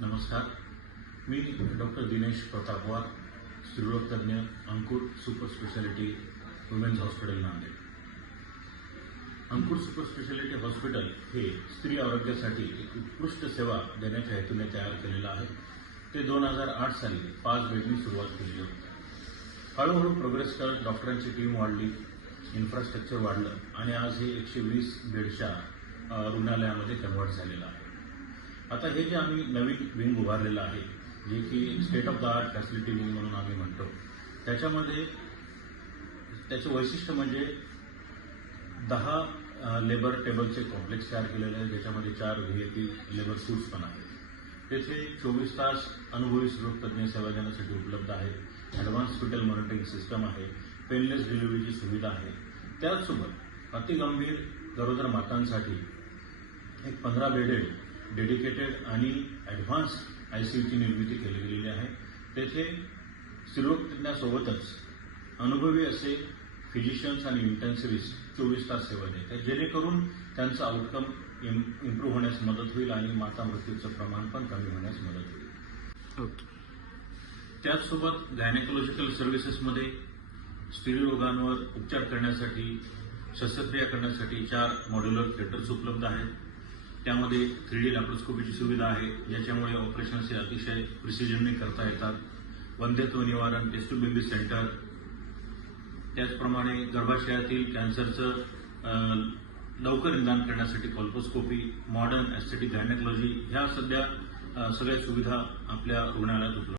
नमस्कार, मी डॉक्टर दिनेश प्रतापवार, स्त्रीरोग तज्ञ, Ankur super speciality women's hospital Nanded. Ankur super speciality hospital हे स्त्री आरोग्यासाठी एक उत्कृष्ट सेवा देण्याच्या हेतूने तयार केलेलं आहे. ते 2008 साली 5 बेडनी सुरुवात केली होती. हळूहळू प्रोग्रेस करत डॉक्टरांची टीम वाढली, इन्फ्रास्ट्रक्चर वाढलं आणि आज हे 120 बेडच्या रुग्णालयामध्ये कन्व्हर्ट झालेलं आहे. आता हे जे आम्ही नवीन विंग उभारलेलं आहे, जे की state of the art facility wing म्हणून आम्ही म्हणतो, त्याच्यामध्ये त्याचे वैशिष्ट्य म्हणजे 10 लेबर टेबलचे कॉम्प्लेक्स तयार केलेले आहे, ज्याच्यामध्ये 4 VIP लेबर सूट्स पण आहेत. तेथे 24 तास अनुभवी स्त्रीरोग तज्ञ सेवा देण्यासाठी उपलब्ध आहे. ॲडव्हान्स फिटल मॉनिटरिंग सिस्टम आहे. पेनलेस डिलिव्हरीची सुविधा आहे. त्याचसोबत अतिगंभीर गरोदर मातांसाठी एक 15 बेडेड डेडिकेटेड आणि ॲडव्हान्स ICUची निर्मिती केली गेलेली आहे. तेथे स्त्रीरोग तज्ञासोबतच अनुभवी असे फिजिशियन्स आणि इंटेन्सिव्हिस्ट 24 तास सेवा देतात, जेणेकरून त्यांचा आउटकम इम्प्रूव्ह होण्यास मदत होईल आणि माता मृत्यूचं प्रमाण पण कमी होण्यास मदत होईल. त्याचसोबत गायनेकोलॉजिकल सर्व्हिसेसमध्ये स्त्रीरोगांवर उपचार करण्यासाठी, शस्त्रक्रिया करण्यासाठी 4 मॉड्युलर थिएटर्स उपलब्ध आहेत. त्यामध्ये 3D लॅप्रोस्कोपीची सुविधा आहे, ज्याच्यामुळे ऑपरेशन्स हे अतिशय प्रिसिजनने करता येतात. वंध्यत्व निवारण टेस्ट टू बेबी सेंटर, त्याचप्रमाणे गर्भाशयातील कॅन्सरचं लवकर निदान करण्यासाठी कॉल्पोस्कोपी, मॉडर्न एस्थेटिक गायनेकोलॉजी ह्या सध्या सगळ्या सुविधा आपल्या रुग्णालयात उपलब्ध